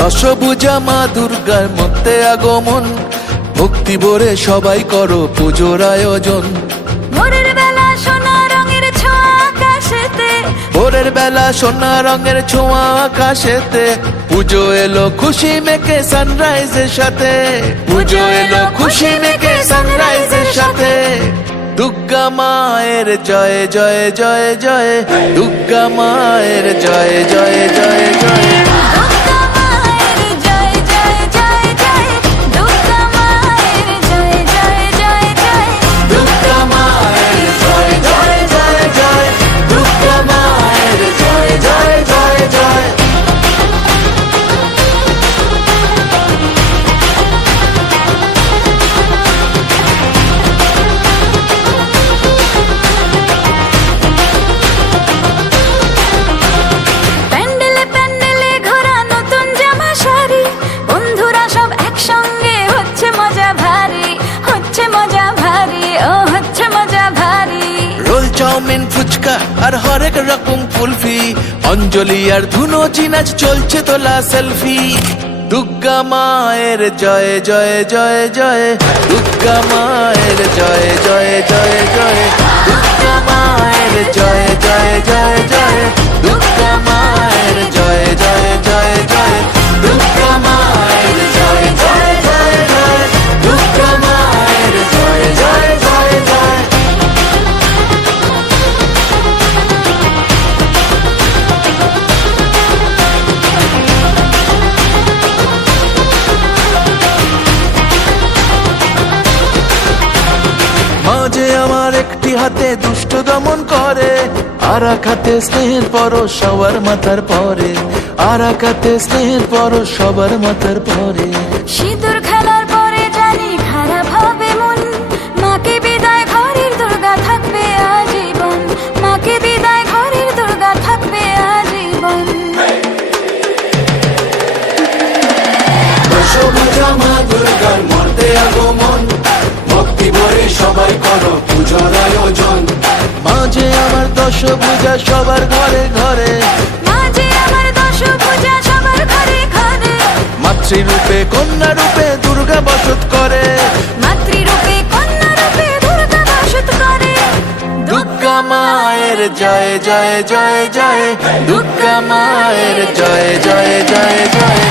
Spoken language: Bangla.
দশভুজা মা দুর্গার মধ্যে আগমন, ভক্তি ভরে সবাই করো পুজোর আয়োজন। ভোরের বেলা সোনা রঙের ছোঁয়া আকাশেতে, ভোরের বেলা সোনা রঙের ছোঁয়া আকাশেতে, পুজো এলো খুশি মেখে সানরাইজের সাথে, পুজো এলো খুশি মেখে সানরাইজের সাথে। দুর্গা মায়ের জয় জয় জয় জয়, দুর্গা মায়ের জয় জয় জয় জয়। দুর্গা মায়ের জয় জয় জয় জয়, দুর্গা মায়ের জয় জয় জয় জয়, দুর্গা মায়ের জয় জয় জয় জয়, দুর্গা মায়ের জয় জয় জয় জয়। প্যান্ডেলে প্যান্ডেলে ঘোরা নতুন জামা শাড়ি, বন্ধুরা সব একসঙ্গে হচ্ছে মজা ভারী, হচ্ছে মজা ভারী, ও হচ্ছে মজা ভারী। রোল চাউমিন ফুচকা আর হরেক রকম কুলফি, অঞ্জলি আর ধুনো চিনাচ চলছে তোলা সেলফি। দুর্গা মায়ের জয় জয় জয় জয়, দুর্গা মায়ের জয় জয় জয় জয়, দুর্গা মায়ের জয় জয় জয় জয়, দুর্গা মায়ের জয় জয় জয় জয়, দুর্গা মায়ের জয় জয় জয় জয়, দুর্গা মায়ের জয় জয় জয় জয়। মাঝে আমার একটি হাতে দুষ্ট দমন করে, আর এক হাতে স্নেহের পরশ সবার মাথার পরে, আর এক হাতে স্নেহের পরশ সবার মাথার পরে। সিঁদুর খেলার পরে জানি খারাপ হবে মন, মাকে বিদায় ঘরের দুর্গা থাকবে আজীবন, মাকে বিদায় ঘরের দুর্গা থাকবে আজীবন। দশভুজা মা দুর্গার মধ্যে আগমন, ভক্তি ভরে সবাই করো পুজোর আয়োজন। মাঝে আমার দশভুজা সবার ঘরে ঘরে, মাঝে আমার দশভুজা সবার ঘরে ঘরে, মাতৃরূপে কন্যা রূপে দুর্গা বসত করে, মাতৃরূপে কন্যা রূপে দুর্গা বাসত করে। দুর্গা মায়ের জয় জয় জয় জয়, দুর্গা মায়ের জয় জয় জয় জয়।